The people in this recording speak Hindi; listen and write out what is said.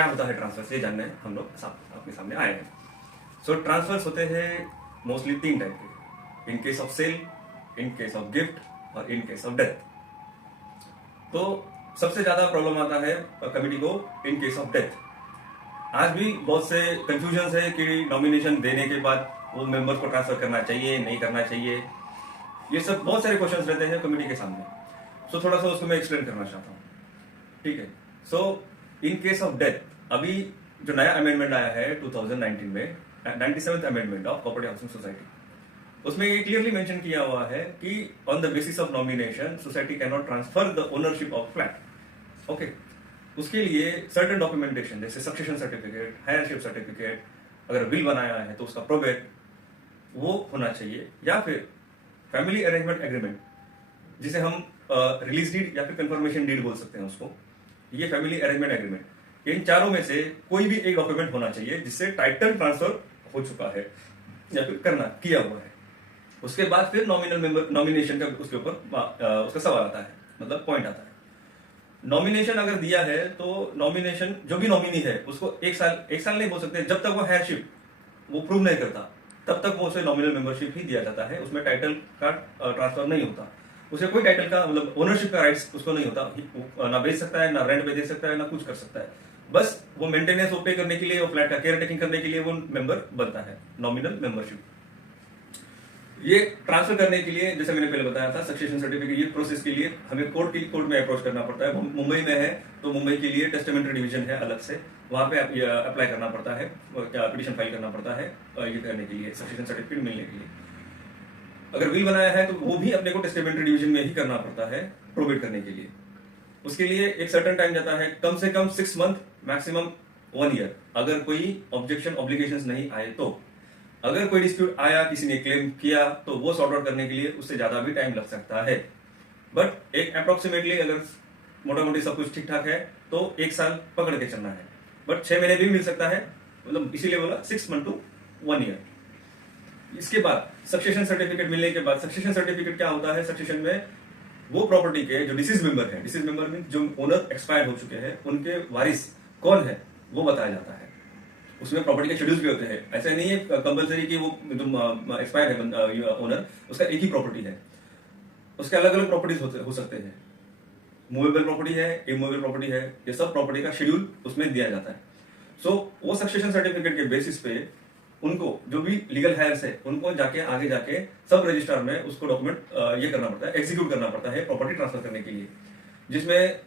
क्या होता है ट्रांसफर, ये जानने हम लोग आपके सामने आए हैं। सो ट्रांसफर्स होते हैं मोस्टली 3 टाइप के, in case of sale, in case of gift और इन केस ऑफ डेथ। तो सबसे ज्यादा प्रॉब्लम आता है कमिटी को इन केस ऑफ डेथ। आज भी बहुत से कंफ्यूजन है कि नॉमिनेशन देने के बाद वो मेंबर्स को ट्रांसफर करना चाहिए, नहीं करना चाहिए, ये सब बहुत सारे क्वेश्चंस रहते हैं कमिटी के सामने। सो थोड़ा सा उसको मैं एक्सप्लेन करना चाहता हूँ, ठीक है। सो इन केस ऑफ डेथ, अभी जो नया अमेंडमेंट आया है 2019 में, 97th amendment of corporate housing society, उसमें ये क्लियरली मेंशन किया हुआ है कि on the basis of nomination society can not transfer the ownership of flat. Okay, उसके लिए सर्टेन डॉक्यूमेंटेशन जैसे सक्सेशन सर्टिफिकेट, हायरशिप सर्टिफिकेट, अगर बिल बनाया है तो उसका प्रोबेट वो होना चाहिए, या फिर फैमिली अरेंजमेंट एग्रीमेंट जिसे हम रिलीज डीड या फिर कंफर्मेशन डीड बोल सकते हैं उसको, ये फैमिली अरेंजमेंट एग्रीमेंट, इन चारों में से कोई भी एक डॉक्यूमेंट होना चाहिए जिससे टाइटल ट्रांसफर हो चुका है या फिर किया हुआ है। उसके बाद फिर नॉमिनेशन का उसके ऊपर उसका सवाल आता है, मतलब पॉइंट आता है। नॉमिनेशन अगर दिया है तो नॉमिनेशन जो भी नॉमिनी है उसको एक साल नहीं बोल सकते, जब तक वो हायरशिप वो प्रूव नहीं करता तब तक वो उसे नॉमिनल मेंबरशिप ही दिया जाता है, उसमें टाइटल का ट्रांसफर नहीं होता, उसे कोई टाइटल का मतलब ओनरशिप का राइट्स उसको नहीं होता, ना बेच सकता है, ना रेंट पे दे सकता है, ना कुछ कर सकता है। बस वो मेंटेनेंस पे करने के लिए, वो फ्लैट का केयर टेकिंग करने के लिए वो मेंबर बनता है, नॉमिनल मेंबरशिप। ये ट्रांसफर करने के लिए जैसे मैंने पहले बताया था, सक्सेशन सर्टिफिकेट, ये प्रोसेस के लिए हमें कोर्ट में अप्रोच करना पड़ता है। मुंबई में है तो मुंबई के लिए टेस्टामेंट्री डिवीजन है अलग से, वहां पे अप्लाई करना पड़ता है, पिटीशन फाइल करना पड़ता है ये करने के लिए, सक्सेशन सर्टिफिकेट मिलने के लिए। अगर विल बनाया है तो वो भी अपने को टेस्टामेंट्री डिवीजन में ही करना पड़ता है प्रोबेट करने के लिए। उसके लिए एक सर्टेन टाइम जाता है, कम से कम 6 मंथ, मैक्सिमम 1 ईयर, अगर कोई ऑब्जेक्शन ऑब्लिगेशंस नहीं आए तो। अगर कोई डिस्प्यूट आया, किसी ने क्लेम किया, तो वो सॉर्ट आउट करने के लिए उससे ज्यादा भी टाइम लग सकता है। बट एक अप्रोक्सीमेटली अगर मोटा मोटी सब कुछ ठीक ठाक है तो 1 साल पकड़ के चलना है, बट 6 महीने भी मिल सकता है, मतलब इसीलिए बोला 6 मंथ टू 1 ईयर। इसके बाद सक्सेशन सर्टिफिकेट मिलने के बाद, सक्सेशन सर्टिफिकेट क्या होता है, सक्सेशन में वो प्रॉपर्टी के जो डिसीज मेंबर है, डिसीज मेंबर मीन जो ओनर एक्सपायर हो चुके हैं, उनके वारिस कौन है वो बताया जाता है। उसमें प्रॉपर्टी के शेड्यूल्स भी होते हैं, ऐसा नहीं है कंपलसरी कि वो जो एक्सपायर है ओनर उसका एक ही प्रॉपर्टी है, उसके अलग अलग प्रॉपर्टीज हो सकते हैं, मूवेबल प्रॉपर्टी है, इमूवेबल प्रॉपर्टी है, ये सब प्रॉपर्टी का शेड्यूल उसमें दिया जाता है। सो वो सक्सेशन सर्टिफिकेट के बेसिस पे उनको जो भी लीगल हायर्स है उनको आगे जाके सब रजिस्ट्रार में उसको डॉक्यूमेंट ये करना पड़ता है, एग्जीक्यूट करना पड़ता है प्रॉपर्टी ट्रांसफर करने के लिए, जिसमें